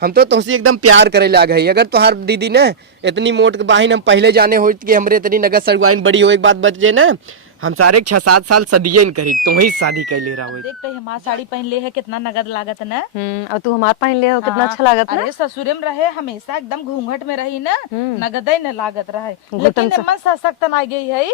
हम तो तुमसे एकदम प्यार करे लाग है। अगर तुहार दीदी ने इतनी मोट के बाहिन हम पहले जाने हो कि हमरे इतनी नगद सड़वाइन बड़ी हो, एक बात बच जाए ना, हम सारे 6-7 साल सदिये न करी तुम ही शादी कर ले रहा हो। देख तो हमार साड़ी पहन ले है कितना नगद लागत ना। और तू हमार पहन ले हो कितना अच्छा लागत ना। अरे ससुरे में रहे हमेशा एकदम घूंघट में रही ना, नगद ही न लागत रहे, लेकिन मन सशक्त ना गई है।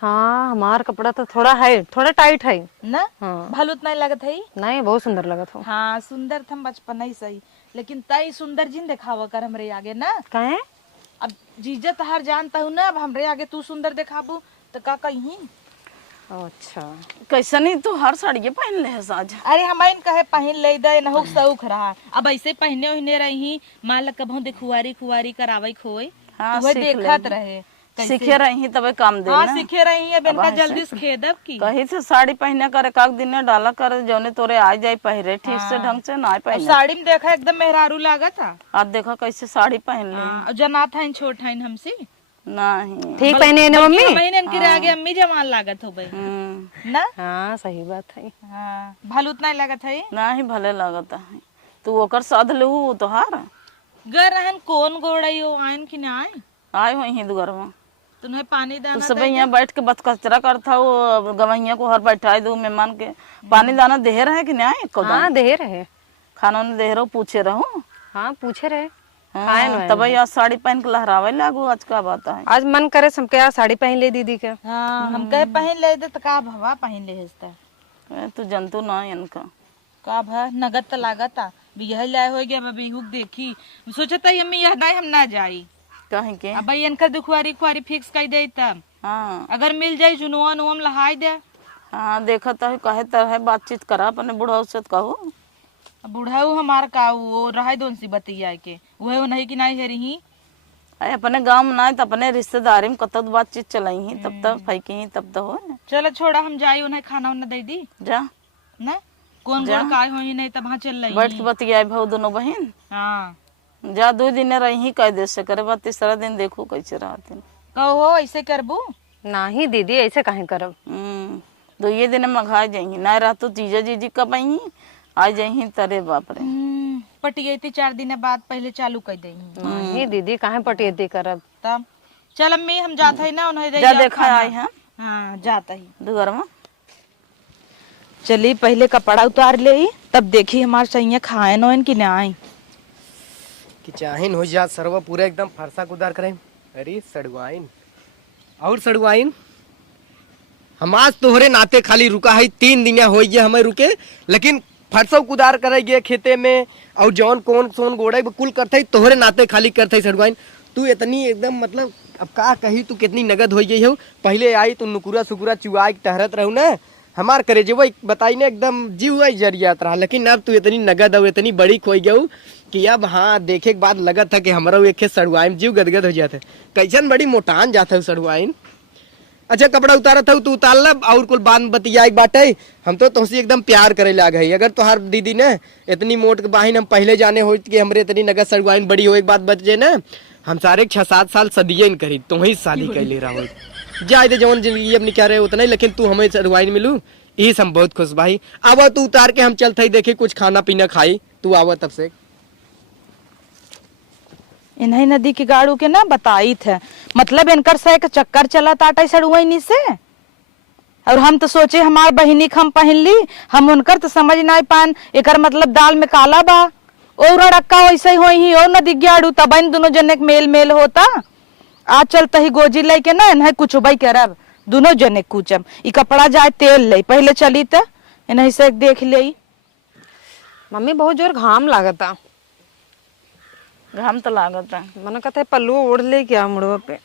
हाँ हमार कपड़ा तो थोड़ा है, थोड़ा टाइट है ना। भालूत नहीं लगत है। नहीं बहुत सुंदर लगत हो। हाँ सुंदर थम बचपन ही सही, लेकिन तई सुंदर जिन दिखावा कर हमरे आगे ना। कहे अब जीजत हर जानता हूँ ना, अब हमरे आगे तू सुंदर दिखाबू तो का कहीं। अच्छा कैसा नहीं तो हर साड़ी पहन ले है साज। अरे हम कहे पहन ले दे न सऊख रहा, अब ऐसे पहने उहने रही मान लग कबहू देखुआरी खुआरी करावे खोई। हाँ, वह देखत रहे सीखे रही तबे काम दे। हाँ सीखे रही है बेनका जल्दी से खेदब की कहीं से साड़ी पहने कर एक दिन ने डाला कर जौने तोरे आ जाए पहरे ठीक से ढंग से ना पहने। साड़ी में देखा एकदम मेहरारू लागत था। अब देखो कैसे साड़ी पहन ली। जना था छोट है हमसे नहीं ठीक पहने ना मम्मी। बहन के आगे अम्मी जवान लागत हो गई ना। हाँ सही बात है। हाँ भालूत नहीं लागत है ना ही भले लगता है तू ओकर साध लेहू तोहार गर रहन कौन गोड़ाई हो आयन की ना आए हो ही दुगर में तुम्हें पानी दाना सब यहाँ बैठ के बस कचरा करता हो गवैया को हर बैठा दो मेहमान के पानी दाना दे रहे कि नहीं। हाँ दे रहे खाना ने दे रहो पूछे रहो। हाँ पूछे रहे तब आज साड़ी पहन के लहरावे लागू आज का बात है। आज मन करे सबके यार साड़ी पहन ले दीदी के। हाँ हम कहे पहन ले दे तो का भवा पहन ले हेस्ता तू जंतु ना इनका का भा नगद तो लागत आ बियाह लाए हो गया मैं बेहुक देखी सोचता अम्मी यह नहीं हम ना जाई कहीं के अब इनका दुखवारी खुआरी फिक्स कर दे तब। हाँ अगर मिल जाए जुनवा नुम लहाई दे। हाँ देखा तो कहे तरह बातचीत करा अपने बुढ़ाऊ से कहो। बुढ़ाऊ हमार का वो रहा दोन सी बतिया के वह नहीं कि नहीं है रही अपने गांव में ना तो अपने रिश्तेदारी में कत बातचीत चलाई ही तब तक फैकी ही तब तो हो। चलो छोड़ा हम जाए उन्हें खाना उन्हें दे दी जा ना कौन गोड़ का हो ही नहीं तब हाँ चल रही बैठ के बतिया भाव दोनों बहन। हाँ जा 2 दिन रही कह दे से करे बात तीसरा दिन देखो कैसे रहते कहो ऐसे करबू नहीं दीदी ऐसे कहे करब। 2 दिन मंगा जाएंगी ना रह तो जीजा जीजी कब आई आ जाही तरे बाप रे पटियती 4 दिन बाद पहले चालू कर दे। नहीं दीदी काहे पटियती करब। तब चल अम्मी हम जाते हैं ना उन्हें जा देखा आई है। हाँ जाता ही दुगर में चली पहले कपड़ा उतार ले तब देखी हमारे सही खाए न कि ना आई कि चाहिन हो जा सर्व पूरा एकदम फरसा कुदार करें। अरे सड़वाइन और सड़वाइन हम आज तोहरे नाते खाली रुका है 3 दिन हो गए हमें रुके, लेकिन फरसा कुदार करेंगे खेते में और जौन कौन सोन गोड़े कुल करते तोहरे नाते खाली करते सड़वाइन। तू इतनी एकदम मतलब अब का कही तू कितनी नगद हो गई हो। पहले आई तू नुकुरा सुकुरा चुआ टहरत रहू ना हमार करे जो बताई ने एकदम जीव जरियात रहा, लेकिन अब तू इतनी नगद और इतनी बड़ी खोई गऊ कि अब हाँ देखे के बाद लगत था कि हमारा एक सड़वाइन जीव गदगद हो जाता है। कैसन बड़ी मोटान जाता है सड़वाइन। अच्छा कपड़ा उतारा था तू उतार लब और कुल बांध बतिया बाटे। हम तो तुमसे एकदम प्यार करे लाग है। अगर तुहार दीदी ने इतनी मोट के बाहिन हम पहले जाने हो कि हमरे इतनी नगद सड़वाइन बड़ी हो, एक बात बच जाए ना, हम सारे 6-7 साल सदिये न करी तुम ही शादी कर ले रहा हो। जाए दे जवन जिंदगी अपनी क्या रहे उतना ही, लेकिन तू हमें सड़वाइन मिलू ये हम बहुत खुश भाई। आवा तू उतार के हम चलते ही देखे कुछ खाना पीना खाई तू आवा तब से। इन्हें नदी की गाड़ू के ना बताई थे मतलब इनकर से एक चक्कर चला ताटा सड़ुआई से और हम तो सोचे हमार बहिनी हम पहन ली हम उनकर तो समझ नहीं पान एकर मतलब दाल में काला बा और अड़क्का वैसे ही होई और नदी गाड़ू तब इन दोनों जने मेल मेल होता। आज चलता ही गोजी लेके ना इन्हें कुछ भाई करब दोनों जने कुचम ई कपड़ा जाए तेल ले पहले चली तो इन्हें से देख ले। मम्मी बहुत जोर घाम लागता। घाम तो लागत है मन कहता है पल्लू ओढ़ ले क्या मुड़वा पे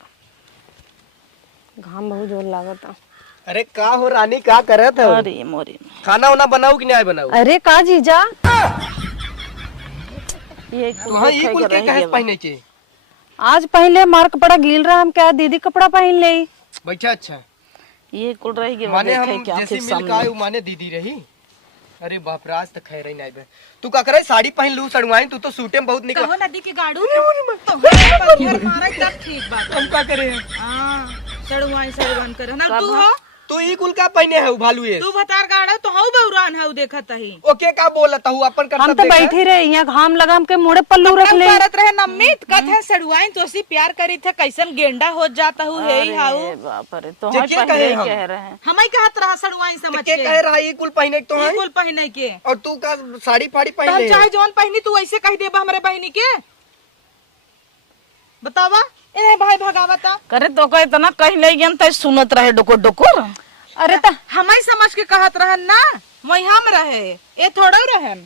घाम बहुत जोर लागता। अरे का हो रानी का करत हो। अरे मोरी खाना वाना बनाऊ कि नहीं बनाऊ। अरे का जीजा ये तुहां ई कुल के कहे पहने के आज पहले मार कपड़ा गील रहा हम क्या दीदी कपड़ा पहन ले बैठा। अच्छा ये कुल रही माने हम जैसी मिल का आयु माने दीदी रही। अरे बाप रे आज तक खैर ही नहीं बे। तू का करे साड़ी पहन लू सड़वाइन तू तो सूटे में बहुत निकल कहो नदी की गाड़ू तो पर मारा तब ठीक बात हम का करे हां सड़वाई सड़वान कर ना तू हो तू ई कुल का पहने है भालू ये तू भतार गाड़ा तो हऊ बौरान हऊ देखत ही ओके का बोलत हूँ अपन हम कर्तव्य तो देखा। बैठी रहे यहाँ घाम लगा हमके मुड़े पल्लू रख ले करत रहे नम्मित कथ है सड़ुआइन तो सी प्यार करी थे कैसन गेंडा हो जाता हूँ हे हाउ अरे बाप रे तो जे हम के पहले कहे ही हम? कह रहे हैं हमाई कहत रहा सड़ुआइन समझ के के कह रहा है ई कुल पहने तो है बिल्कुल पहने के और तू का साड़ी फाड़ी तो हम पहने चाहे जौन पहनी तू ऐसे कह देबा हमरे बहनी के बतावा इन्हें भाई भगावता करे तो का इतना कह ले गन त सुनत रहे डोको डोको अरे ता हमाई समझ के कहत रहन ना वही हम रहे ये थोड़ा रहन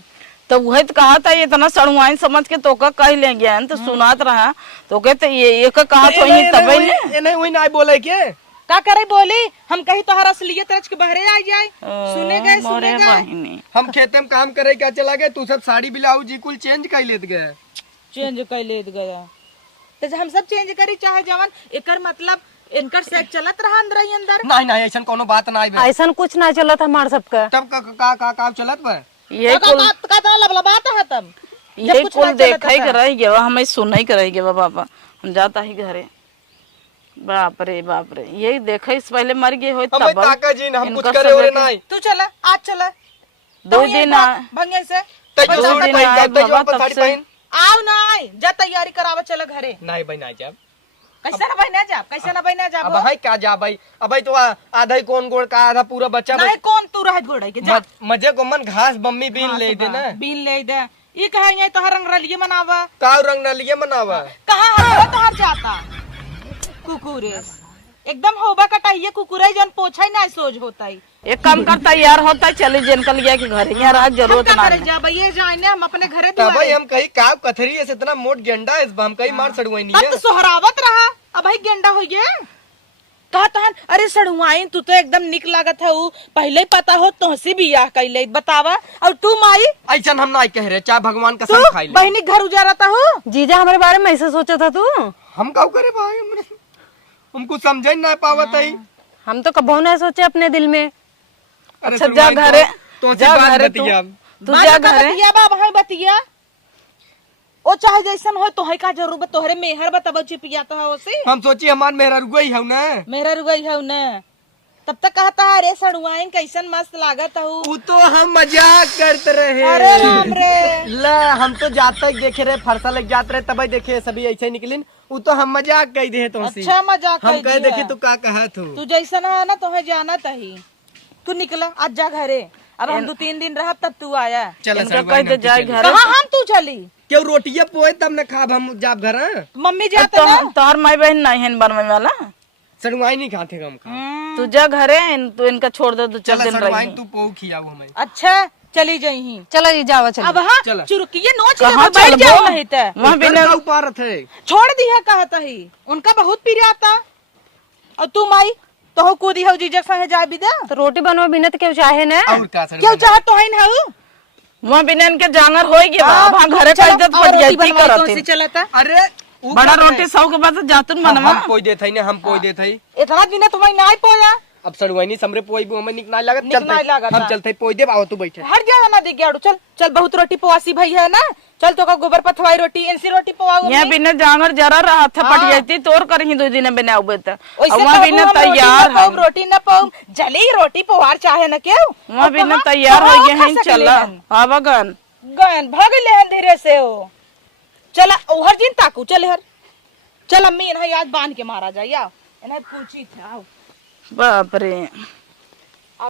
तो वही तो कहा था ये इतना सड़ुआइन समझ के तो का कह ले गन तो सुनात रहा तो कहते ये का कहा तो ही तबे ने नहीं वही ना बोले के का करे बोली हम कहीं तो असलियत तरच के बहरे आ जाए सुने गए मोरे सुने गए बहिनी हम खेते में काम करे क्या चला गए तू सब साड़ी ब्लाउज जी कुल चेंज कर लेत गए चेंज कर लेत गया तो हम सब चेंज करी चाहे जवन एकर मतलब इनकर सेक चलत रहा अंदर ही अंदर नहीं नहीं ऐसा कोनो बात ना है ऐसा कुछ ना चला था हमार सबका तब का चलत बा ये कुल का लबलबात है तब ये कुल देखा ही कर रही गया हमें सुन ही कर रही गया बाबा हम जाता ही घरे बाप रे यही देखा इस पहले मर गए हो हमें तब ताका जी हम कुछ इनका करे सब और एक- नहीं तू चला आज चला दो दिन भंगे से तय जो दो साड़ी दिन पहन आए तय जो बाबा, अपन तब साड़ी से। पहन आओ ना आए जा तैयारी करावा चला घरे नहीं भाई नहीं जाब कैसे ना बहना जा कैसे ना बहना जा अब भाई क्या जा भाई अब भाई तो आधा ही कौन गोड़ का आधा पूरा बच्चा नहीं कौन तू रह गोड़े के जा मजे को मन घास बम्मी बीन ले दे ना बिल ले दे ये कहेंगे तो रंग रलिए मनावा का रंग न लिए मनावा कहाँ हमारा तो हर जाता कुकुरे एकदम होबा कटाइए कुकुरे जन पोछा ही ना सोच होता ही एक काम कर तैयार होता है चले जनकल गया कि घर यहाँ रह जरूरत हम ना करे जा भैया जाने हम अपने घरे तब भाई दुआरे हम कहीं काव कथरी ऐसे इतना मोट गेंडा इस हम कहीं मार सड़वाई नहीं अब है तो सोहरावत रहा अब भाई गेंडा हो गया कहा तहन अरे सड़ुआइन तू तो एकदम निक लागत है पहले ही पता हो तुहसे बियाह कैले बतावा और तू माई ऐसा हम नहीं कह रहे चाहे भगवान का तू संग खाई ले बहनी घर उजारता हो जीजा हमारे बारे में ऐसे सोचा था तू हम काव करे भाई हमको समझ नहीं पावत है हम तो कबो ना सोचे अपने दिल में अरे अच्छा जा सड़वाई घरे तो जा घरे तू तू जा घरे बतिया बाबा है बतिया ओ चाहे जैसन हो तो है का जरूरत तोहरे मेहर बताबो चिपिया तो है ओसे हम सोची हमार मेहरा रुगई है ना मेरा रुगई है ना तब तक कहता है अरे सड़ुआइन कैसन मस्त लागत है वो तो हम मजाक करते रहे अरे राम रे ला हम तो जाते ही देखे रहे फरसा लग जाते रहे तब देखे सभी ऐसे निकलिन वो तो हम मजाक कह दे तो अच्छा मजाक हम कर कह दिया। देखी तू का कहा तू तू जैसन है ना तुम्हें जाना तही तू निकला आज जा घरे अब हम 2-3 दिन रह तब तू आया चल इनका कह दे जाए घर कहाँ हम तू चली क्यों रोटियां पोए तब न खाब हम जाब घर मम्मी जाते ना तोहर माई बहन नहीं है बनवे वाला सड़वाई नहीं खाते हम खा तू जा घरे तू इनका छोड़ दे 2-4 चल दिन सड़वाई रही तू पो खियाऊ हमें अच्छा चली जाई चलो जी जावा चलो अब हाँ चला। चुरुकिए नोच कहाँ के बैठ चलबो? जाओ नहीं तो वहाँ बिना ऊपर थे छोड़ दिया कहता ही उनका बहुत प्रिय आता और तू माई तो हो कूदी हो जीजक संगे जा भी दे तो रोटी बनवा बिना तो क्यों चाहे ना और का क्यों चाह तो है ना वहाँ बिना इनके जांगर हो गया वहाँ घरे का इज्जत पड़ जाती करती चलता अरे ऊ बड़ा का रोटी सौ के बाद जातुन बनवा हम पोई देत है ना हम पोई देत है इतना दिन तुम्हें नहीं पोया अब सड़वाई समरे पोई भी हमें निक ना लागत निक नाय लागत, हम हाँ। चलते पोई देब आओ तू बैठे हर जगह ना दिख गया चल चल बहुत रोटी पवासी भाई है ना चल तो का गोबर पथवाई रोटी इनसी रोटी पवाओ यहाँ बिना जांगर जरा रहा था पट जाती तोर कर ही 2 दिन बिना उबे तो वैसे वहाँ बिना तैयार है रोटी न पाऊ जली रोटी पवार चाहे न क्यों वहाँ बिना तैयार हो गए हैं चला हाँ बगन गन भाग ले हैं धीरे से हो चला हर दिन ताकू चल हर चल अम्मी इन्हें आज बांध के मारा जाए आओ इन्हें पूछी थे आओ बाप रे